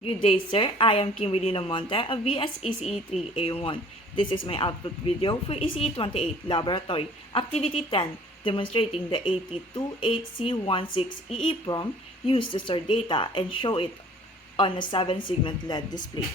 Good day, sir. I am Kimberly Lamonte of BSECE 3A1. This is my output video for ECE 28 Laboratory Activity 10 demonstrating the AT28C16 EEPROM used to store data and show it on a 7-segment LED display.